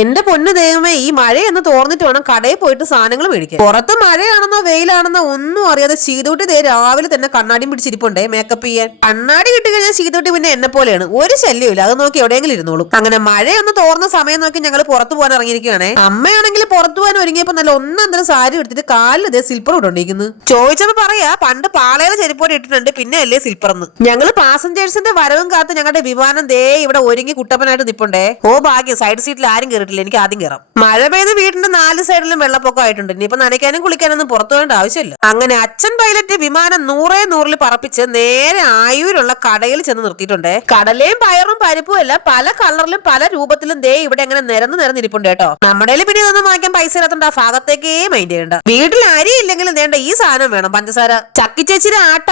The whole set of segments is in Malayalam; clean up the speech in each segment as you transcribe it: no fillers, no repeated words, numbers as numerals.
എന്റെ പൊന്നു ദൈവമേ, ഈ മഴയൊന്ന് തോർന്നിട്ട് വേണം കടയിൽ പോയിട്ട് സാധനങ്ങൾ മേടിക്കാൻ. പുറത്ത് മഴയാണെന്നോ വെയിലാണെന്നോ ഒന്നും അറിയാതെ ശീതൂട്ടി ദേ രാവിലെ തന്നെ കണ്ണാടിയും പിടിച്ചിരിപ്പുണ്ടേ മേക്കപ്പ് ചെയ്യാൻ. കണ്ണാടി കിട്ടി കഴിഞ്ഞാൽ ശീതൂട്ടി പിന്നെ എന്നെ പോലെയാണ്, ഒരു ശല്യമില്ല. അത് നോക്കി എവിടെയെങ്കിലും ഇരുന്നോളും. അങ്ങനെ മഴയൊന്ന് തോർന്ന സമയം നോക്കി ഞങ്ങൾ പുറത്തു പോകാൻ ഇറങ്ങിയിരിക്കുകയാണേ. അമ്മയാണെങ്കിൽ പുറത്തു പോകാൻ ഒരുങ്ങിയപ്പോ നല്ല ഒന്നന്തരം സാരി എടുത്തിട്ട് കാലിൽ ഇതേ സിൽപ്പർ ഇട്ടോണ്ടിരിക്കുന്നു. ചോദിച്ചപ്പോ പറയാ പണ്ട് പാളയിലെ ചെരുപ്പോടെ ഇട്ടിട്ടുണ്ട്, പിന്നെ അല്ലേ സിൽപ്പർന്ന്. ഞങ്ങള് പാസഞ്ചേഴ്സിന്റെ വരവും കാത്ത് ഞങ്ങളുടെ വിമാനം ദേ ഇവിടെ ഒരുങ്ങി കുട്ടപ്പനായിട്ട് നിപ്പുണ്ടേ. ഓ ഭാഗ്യം, സൈഡ് സീറ്റിൽ ആരും കേറിട്ടില്ല, എനിക്ക് ആദ്യം കയറാം. മഴ പെയ്ത് വീടിന്റെ 4 സൈഡിലും വെള്ളപ്പൊക്കം ആയിട്ടുണ്ട്. ഇനിയിപ്പോ നനയ്ക്കാനും കുളിക്കാനൊന്നും പുറത്തു പോകേണ്ട ആവശ്യമില്ല. അങ്ങനെ അച്ഛൻ പൈലറ്റ് വിമാനം 100 പറപ്പിച്ച് നേരെ ആയൂരുള്ള കടയിൽ ചെന്ന് നിർത്തിയിട്ടുണ്ട്. കടലയും പയറും പരിപ്പും എല്ലാം പല കളറിലും പല രൂപത്തിലും ദേ ഇവിടെ എങ്ങനെ നിരന്നിരിപ്പുണ്ട് കേട്ടോ. നമ്മുടെ പിന്നെ ഇതൊന്നും വാങ്ങിക്കാൻ പൈസ ഇല്ലാത്തോണ്ട് ആ ഭാഗത്തേക്കേ മൈൻഡ് ചെയ്യണ്ട. വീട്ടിൽ അരി ഇല്ലെങ്കിലും വേണ്ട ഈ സാധനം വേണം, പഞ്ചസാര. ചക്കിച്ചേച്ചിയുടെ ആട്ട,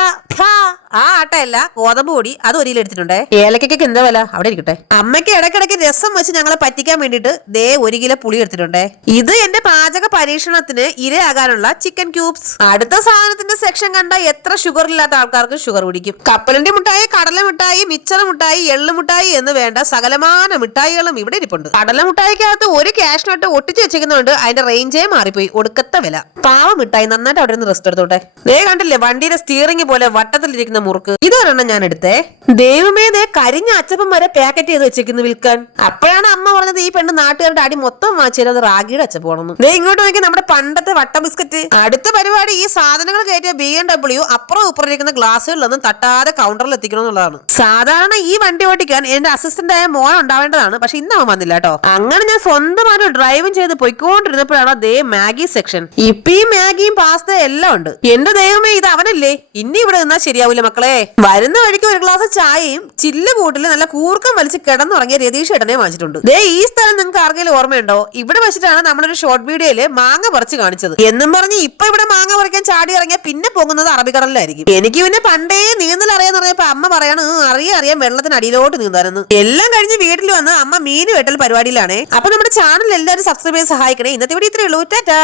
ആ ആട്ടയല്ല ഗോതമ്പ് പൊടി, അത് 1 കിലോ എടുത്തിട്ടുണ്ടേ. ഏലക്കൊക്കെ എന്താ വില അവിടെ ഇരിക്കട്ടെ. അമ്മയ്ക്ക് ഇടയ്ക്കിടയ്ക്ക് രസം വെച്ച് ഞങ്ങളെ പറ്റിക്കാൻ വേണ്ടിട്ട് ദേ 1 കിലോ പുളി എടുത്തിട്ടുണ്ടേ. ഇത് എന്റെ പാചക പരീക്ഷണത്തിന് ഇരയാകാനുള്ള ചിക്കൻ ക്യൂബ്സ്. അടുത്ത സാധനത്തിന്റെ സെക്ഷൻ കണ്ട എത്ര ഷുഗർ ഇല്ലാത്ത ആൾക്കാർക്ക് ഷുഗർ പിടിക്കും. കപ്പലണ്ടി മിഠായി, കടല മിഠായി, മിച്ചറ മിഠായി, എള്ളു മിഠായി എന്ന് വേണ്ട സകലമാന മിഠായികളും ഇവിടെ ഇരിപ്പുണ്ട്. കടല മിഠായിക്കകത്ത് ഒരു ക്യാഷ് നോട്ട് ഒട്ടിച്ച് വെച്ചിരിക്കുന്നുണ്ട്, അതിന്റെ റേഞ്ചേ മാറിപ്പോയി, ഒടുക്കത്തെ വില. പാവ മിഠായി, നന്നായിട്ട് അവിടെ നിന്ന് റെസ്റ്റ് എടുത്തോട്ടെ. ദേ കണ്ടില്ലേ വണ്ടിയുടെ സ്റ്റിയറിംഗ് പോലെ വട്ടത്തിലിരിക്കുന്ന മുറുക്ക്, ഇതൊരെണ്ണം ഞാൻ എടുത്തേ. ദൈവമേ, ദേ കരിഞ്ഞ അച്ചപ്പം വരെ പാക്കറ്റ് ചെയ്ത് വെച്ചിരിക്കുന്നു വിൽക്കാൻ. അപ്പോഴാണ് അമ്മ പറഞ്ഞത് ഈ പെണ്ണ് നാട്ടുകാരുടെ അടി മൊത്തം വാങ്ങിച്ചത് റാഗിയുടെ അച്ചപ്പോണെന്ന്. ദേ ഇങ്ങോട്ട് നോക്കി നമ്മുടെ പണ്ടത്തെ വട്ട ബിസ്ക്കറ്റ്. അടുത്ത പരിപാടി ഈ സാധനങ്ങൾ കയറ്റിയ BMW അപ്പുറം ഇപ്പുറം ഗ്ലാസുകളിലൊന്നും തട്ടാതെ കൗണ്ടറിൽ എത്തിക്കണം എന്നുള്ളതാണ്. സാധാരണ ഈ വണ്ടി ഓടിക്കാൻ എന്റെ അസിസ്റ്റന്റ് ആയ മോൻ ഉണ്ടാവേണ്ടതാണ്, പക്ഷെ ഇന്ന് അവൻ വന്നില്ല കേട്ടോ. അങ്ങനെ ഞാൻ സ്വന്തമായിട്ട് ഡ്രൈവിംഗ് ചെയ്ത് പോയിക്കൊണ്ടിരുന്നപ്പോഴാണ് ദേ മാഗി സെക്ഷൻ. ഇപ്പൊ ഈ മാഗിയും പാസ്ത എല്ലാം ഉണ്ട്. എന്റെ ദൈവമേ, ഇത് അവനല്ലേ? ഇനി ഇവിടെ നിന്നാ ശരിയാവൂല മക്കളെ. വരുന്ന വഴിക്ക് ഒരു ഗ്ലാസ് ചായയും ചില്ല് കൂട്ടിൽ നല്ല കൂർക്കം വലിച്ച് കിടന്നുറങ്ങിയ രതീഷ് ഏട്ടനെ വാങ്ങിച്ചിട്ടുണ്ട്. ദേ ഈ സ്ഥലം നിങ്ങൾക്ക് ആർക്കെങ്കിലും ഓർമ്മയുണ്ടോ? ഇവിടെ വെച്ചിട്ടാണ് നമ്മളൊരു ഷോർട്ട് വീഡിയോയില് മാങ്ങ പറിച്ച് കാണിച്ചത്. എന്നും പറഞ്ഞ് ഇപ്പൊ ഇവിടെ മാങ്ങ പറിക്കാൻ ചാടി ഇറങ്ങിയാൽ പിന്നെ പോകുന്നത് അറബിക്കടലിലായിരിക്കും. എനിക്ക് പിന്നെ പണ്ടേ നീന്തൽ അറിയാന്ന് പറഞ്ഞപ്പോ അമ്മ പറയാണ് അറിയാം വെള്ളത്തിന് അടിയിലോട്ട് നീന്താനെന്ന്. എല്ലാം കഴിഞ്ഞ് വീട്ടിൽ വന്ന് അമ്മ മീൻ വെട്ടൽ പരിപാടിയിലാണ്. അപ്പൊ നമ്മുടെ ചാനൽ എല്ലാവരും സബ്സ്ക്രൈബ് ചെയ്ത് സഹായിക്കണേ. ഇന്നത്തെ വീഡിയോ ഇത്രയേ ഉള്ളൂ. ടാറ്റാ.